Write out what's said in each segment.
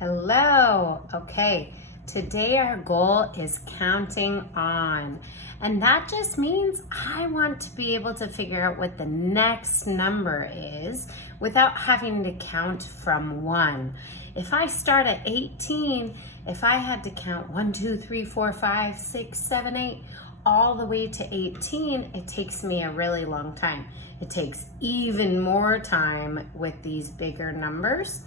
Hello. Okay, today our goal is counting on. And that just means I want to be able to figure out what the next number is without having to count from 1. If I start at 18, if I had to count 1, 2, 3, 4, 5, 6, 7, 8, all the way to 18, it takes me a really long time. It takes even more time with these bigger numbers.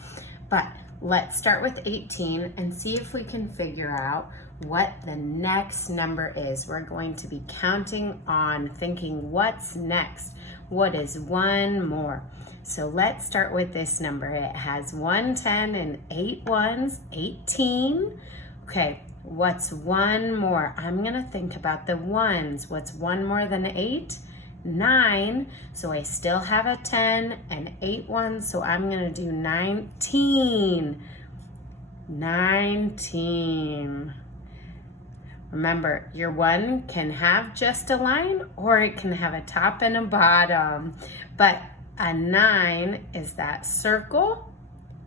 But let's start with 18 and see if we can figure out what the next number is. We're going to be counting on, thinking what's next? What is one more? So let's start with this number. It has 1 10 and 8 ones, 18. Okay, what's one more? I'm gonna think about the ones. What's one more than 8? 9, so I still have a 10 and 8 ones, so I'm gonna do 19. 19. Remember, your 1 can have just a line or it can have a top and a bottom, but a 9 is that circle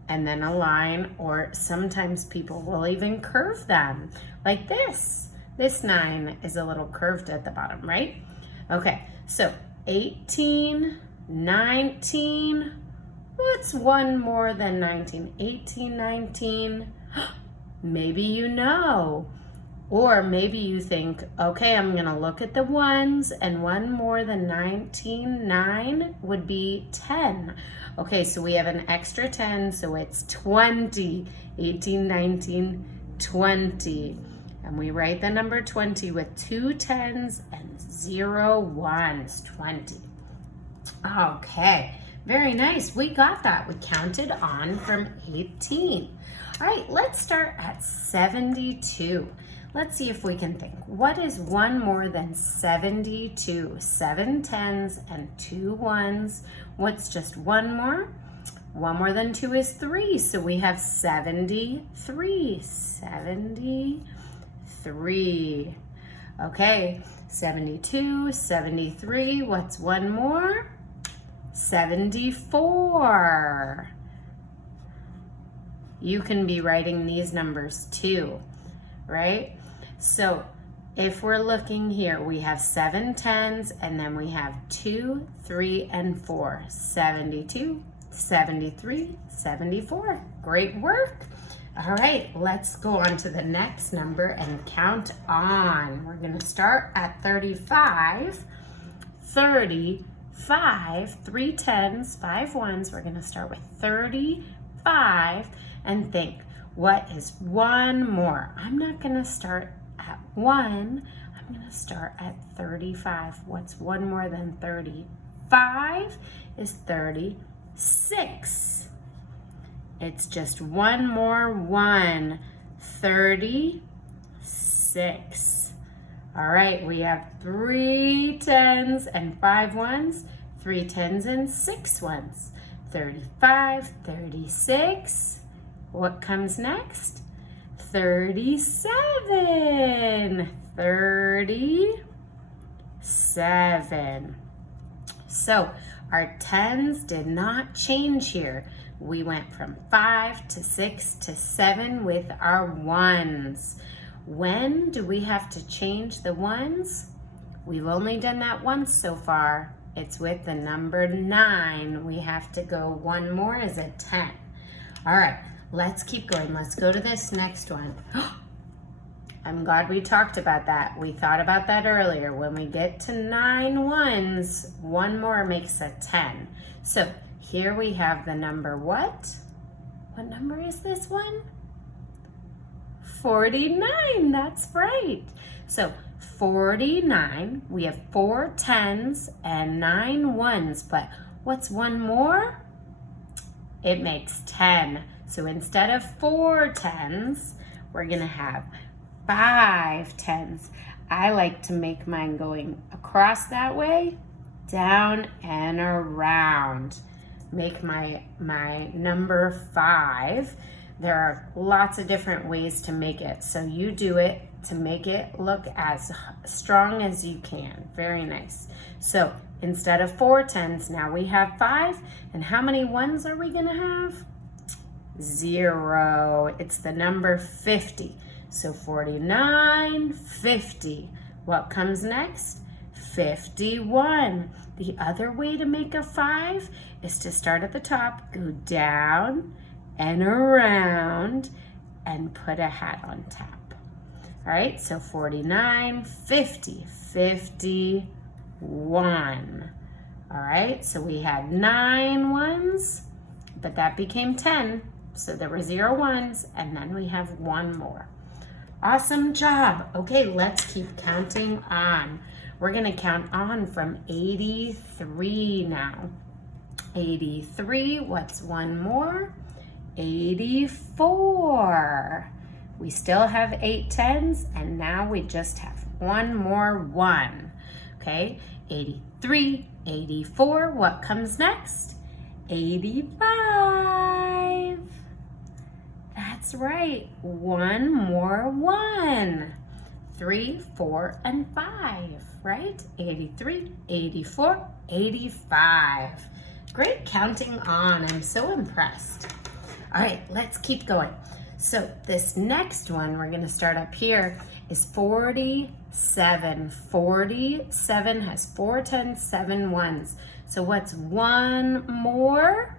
and then a line, or sometimes people will even curve them like this. This 9 is a little curved at the bottom, right? Okay, so 18, 19, what's one more than 19? 18, 19, maybe you know. Or maybe you think, okay, I'm gonna look at the ones, and one more than 19, 9 would be 10. Okay, so we have an extra 10, so it's 20. 18, 19, 20. And we write the number 20 with 2 10s and 0 1s, 20. Okay, very nice. We got that. We counted on from 18. All right, let's start at 72. Let's see if we can think. What is one more than 72? 7 10s and 2 1s. What's just one more? One more than 2 is 3, so we have 73. 73. Okay, 72, 73. What's one more? 74. You can be writing these numbers too, right? So if we're looking here, we have 7 10s and then we have 2, 3, and 4. 72, 73, 74. Great work. All right, let's go on to the next number and count on. We're gonna start at 35. 35, 3 10s, 5 1s. We're gonna start with 35 and think, what is one more? I'm not gonna start at 1, I'm gonna start at 35. What's one more than 35 is 36. It's just one more 1, 36. All right, we have 3 10s and 5 1s, 3 10s and 6 1s. 35, 36. What comes next? 37. 37. So our 10s did not change here. We went from 5 to 6 to 7 with our 1s. When do we have to change the 1s? We've only done that once so far. It's with the number 9. We have to go one more is a 10. All right, let's keep going. Let's go to this next one. I'm glad we talked about that. We thought about that earlier. When we get to 9 1s, one more makes a 10. So here we have the number what? What number is this one? 49, that's right. So 49, we have 4 10s and 9 1s, but what's one more? It makes 10. So instead of 4 10s, we're gonna have 5 10s. I like to make mine going across that way, down and around. Make my number 5. There are lots of different ways to make it, so you do it to make it look as strong as you can. Very nice. So instead of 4 10s, now we have 5. And how many 1s are we gonna have? 0. It's the number 50. So 49, 50. What comes next? 51. The other way to make a 5 is to start at the top, go down and around, and put a hat on top. All right, so 49, 50, 51. All right, so we had 9 ones, but that became 10. So there were 0 ones, and then we have 1 more. Awesome job. Okay, let's keep counting on. We're gonna count on from 83 now. 83, what's 1 more? 84. We still have 8 tens, and now we just have 1 more 1. Okay, 83, 84, what comes next? 85. That's right, 1 more 1. 3, 4, and 5, right? 83, 84, 85. Great counting on, I'm so impressed. All right, let's keep going. So this next one, we're gonna start up here, is 47. 47 has 4 tens, 7 ones. So what's 1 more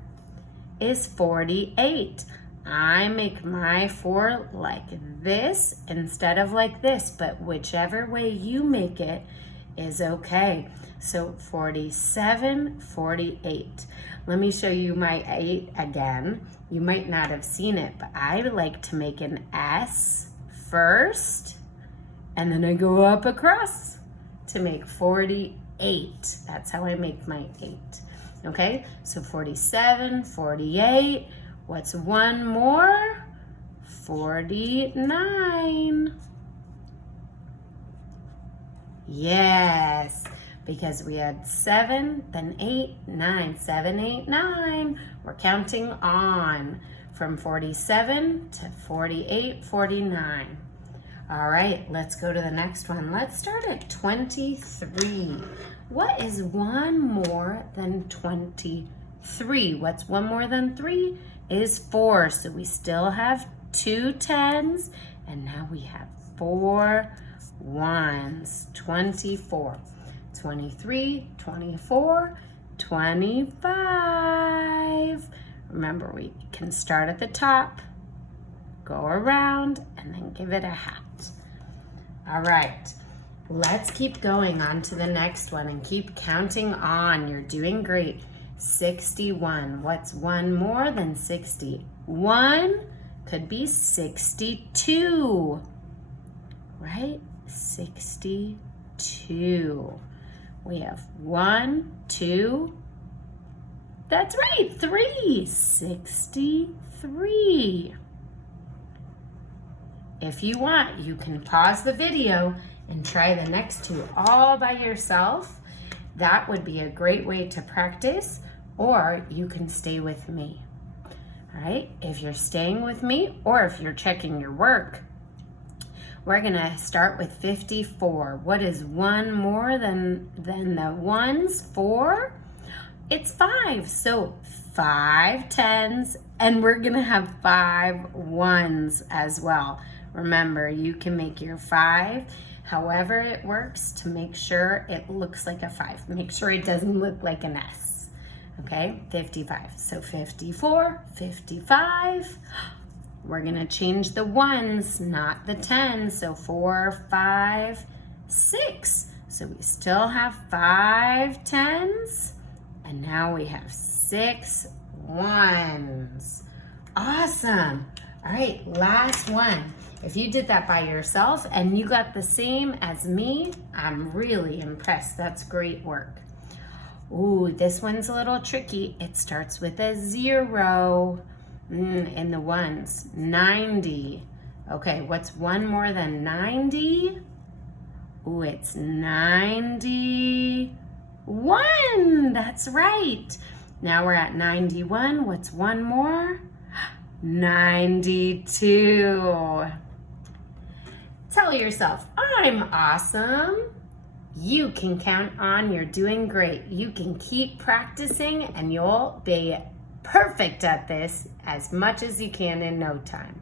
is 48. I make my 4 like this instead of like this, but whichever way you make it is okay. So 47, 48. Let me show you my 8 again. You might not have seen it, but I like to make an S first, and then I go up across to make 48. That's how I make my 8. Okay, so 47, 48. What's 1 more? 49. Yes, because we had 7, then 8, 9, 7, 8, 9. We're counting on from 47 to 48, 49. All right, let's go to the next one. Let's start at 23. What is 1 more than 23? What's 1 more than 3? Is 4. So we still have 2 tens, and now we have 4 ones. 24. 23, 24, 25. Remember, we can start at the top, go around, and then give it a hat. All right, let's keep going on to the next one and keep counting on. You're doing great. 61. What's 1 more than 60? 1 could be 62, right? 62. We have 1, 2, that's right, 3, 63. If you want, you can pause the video and try the next 2 all by yourself. That would be a great way to practice, or you can stay with me. All right, if you're staying with me or if you're checking your work, we're gonna start with 54. What is 1 more than the ones? 4? It's 5. So 5 tens, and we're gonna have 5 ones as well. Remember, you can make your 5 however it works to make sure it looks like a 5. Make sure it doesn't look like an S. Okay, 55. So 54, 55. We're gonna change the ones, not the 10. So 4, 5, 6. So we still have 5 tens, and now we have 6 ones. Awesome. All right, last one. If you did that by yourself and you got the same as me, I'm really impressed. That's great work. Ooh, this one's a little tricky. It starts with a 0. In the ones, 90. Okay, what's 1 more than 90? Ooh, it's 91. That's right. Now we're at 91. What's 1 more? 92. Tell yourself, I'm awesome. You can count on, you're doing great. You can keep practicing and you'll be perfect at this as much as you can in no time.